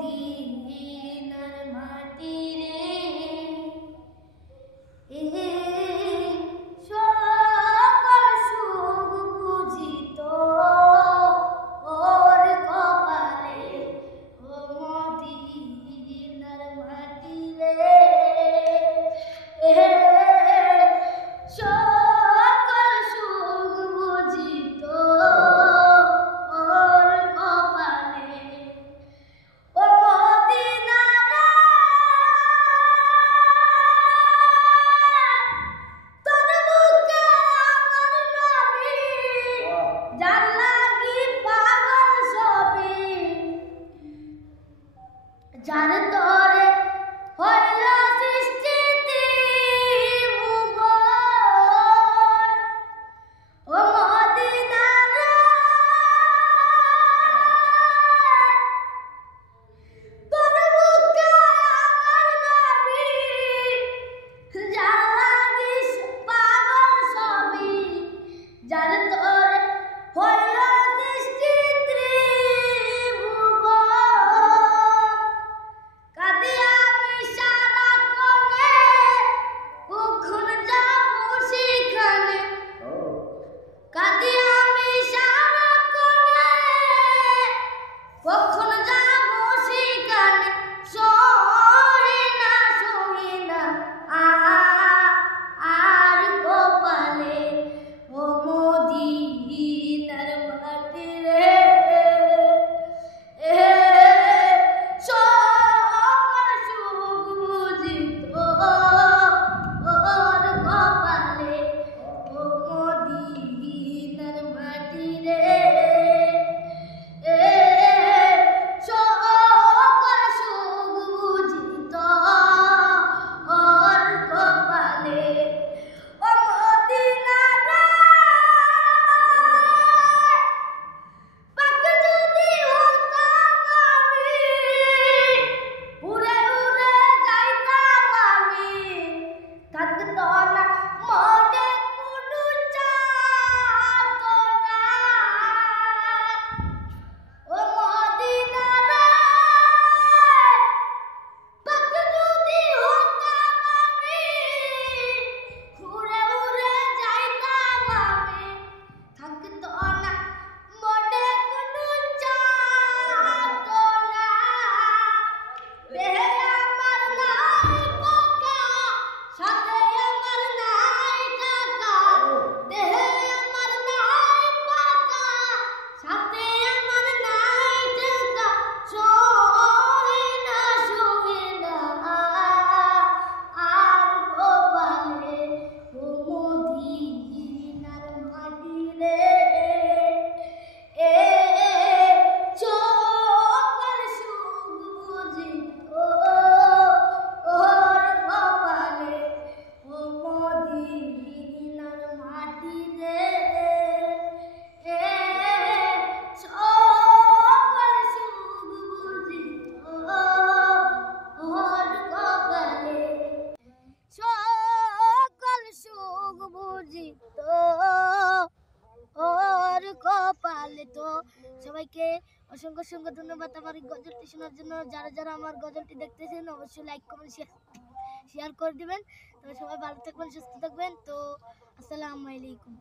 মদিনার মাটি রে, সকল সুখ বুঝিত ওর কপালে। ও মদিনার মাটি রে, সকল সুখ বুঝিত ওর কপালে। ও মদিনা রে, তোর বুকে আমার নবী, যার লাগি পাগল সবই, যার তরে হইল সৃষ্টি ত্রিভুবন। ও মদিনা রে, তোর বুকে আমার নবী, যার লাগি পাগল সবই, যার তরে হইল সৃষ্টি ত্রিভুবন। কাঁদি আমি সারাক্ষণে, কখন যাবো সেখানে। কাঁদি আমি সারাক্ষণে, কখন যাবো সেখানে। সহি না আর কপালে। ও মদিনার মাটি রে, সকল সুখ বুঝিত ওর কপালে। ও মদিনার মাটি রে, সকল সুখ বুঝিত ওর কপালে। ও মদিনা রে, পাক যদি হতাম আমি, উড়ে উড়ে যাইতাম আমি, থাকতো না মনে কোনো যাতনা। ও মদিনা রে, পাক যদি হতাম আমি, উড়ে উড়ে যাইতাম আমি, থাকতো না মনে কোনো যাতনা। দেহে আমার নাই টাকা, সাথে আমার নাই টাকা। দেহে আমার নাই টাকা, সাথে আমার নাই টাকা। সহি না আর কপালে। ও মদিনার মাটি রে, সকল সুখ বুঝিত ওর কপালে। ও মদিনার মাটি রে, সকল সুখ বুঝিত ওর কপালে। সকল সুখ বুঝিত ওর কপালে। তো সবাইকে অসংখ্য অসংখ্য ধন্যবাদ আমার এই গজলটি শোনার জন্য। যারা যারা আমার গজলটি দেখতেছেন অবশ্যই লাইক কমেন্ট শেয়ার করে দিবেন। তো সবাই ভালো থাকবেন, সুস্থ থাকবেন। তো আসসালামু আলাইকুম।